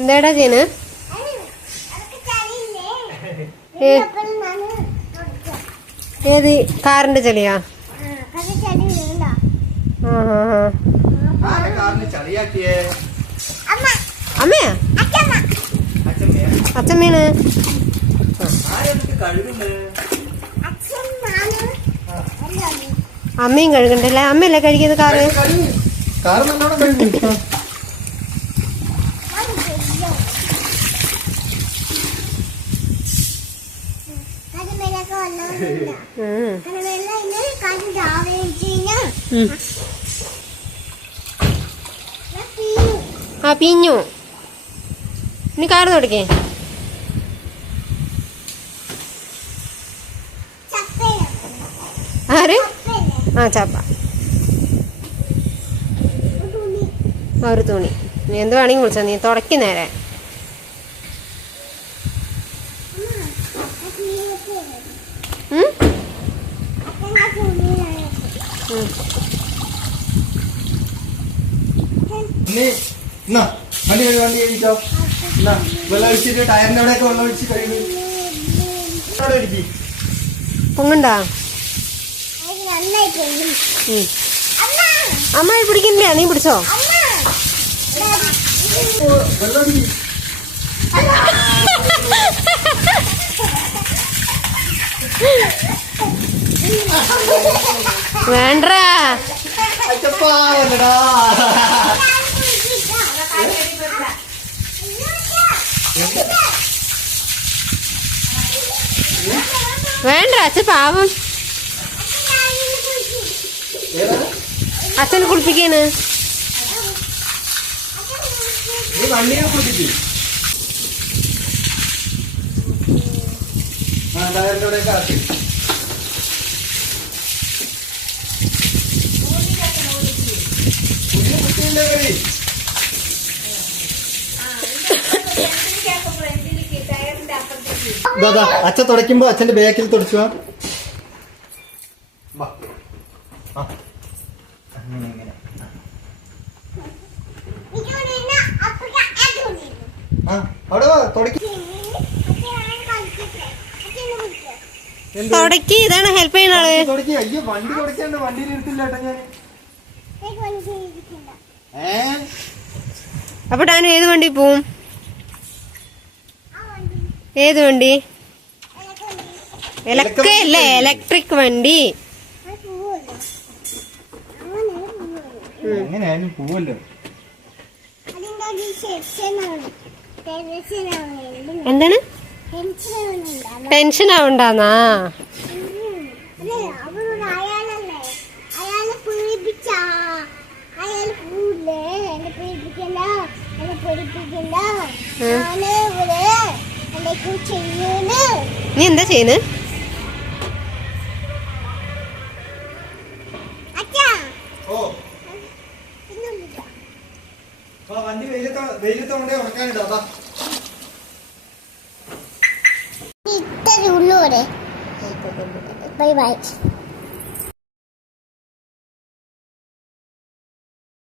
എന്താടാ ചെയ്യണ്? ഏത് കാറിന്റെ ചെളിയാ? അമ്മയാ അച്ഛമ്മേ അച്ഛമ്മയാണ് അമ്മയും കഴുകണ്ടല്ലേ? അമ്മയല്ലേ കഴുകിയത് കാറ്? കാറ് ആ പിഞ്ഞു. ഇനി കാറ് തുടക്കേ. ആര്? ആ ചാപ്പ. ഒരു തുണി. നീ എന്ത് വേണമെങ്കിൽ വിളിച്ചോ. നീ തുടക്കി നേരെ ഉം? ഉം. നീ എന്നാ വണ്ടി കഴുകി വണ്ടി കഴിച്ചോ എന്നാ വെള്ളം ഒഴിച്ചിട്ട് ടയറിന്റെ അവിടെയൊക്കെ വെള്ളം ഒഴിച്ച് ഇരിക്കി. പൊങ്ങണ്ടാ. അമ്മ ഇത് പിടിക്കില്ല നീ പിടിച്ചോ? വെള്ളം ഒഴിക്കി വേണ്ടാ അച്ഛൻ പാവം? അച്ഛനെ കുളിപ്പിക്കാണ് നീ ദാദാ അച്ഛൻ തുടയ്ക്കുമ്പോ അച്ഛന്റെ ബാക്കിൽ തുടച്ചു തുടക്കി ഇതാണ് ഹെൽപ്പ് ചെയ്യുന്ന ആൾ. തുടക്കി. അയ്യോ വണ്ടി തുടക്കാണ്ട് വണ്ടിയിൽ ഇരുത്തില്ല ഏട്ടാ ഞാൻ. അപ്പൊ ടാനു ഏത് വണ്ടി പോവും? ഏത് വണ്ടി? ഇലക്ട്രിക് അല്ലേ? ഇലക്ട്രിക് വണ്ടി. എന്താണ്? ടെൻഷൻ ആവണ്ടാന്നാ. നീ എന്താ ചെയ്യുന്നത് അച്ഛാ. ഓ. ഇന്നൊന്നുമില്ല ആ വണ്ടി വെയിലത്ത് വെയിലത്ത് കൊണ്ടേ ഉണക്കാനിടാ വാ. ഇത്രേ ബൈ ബൈ.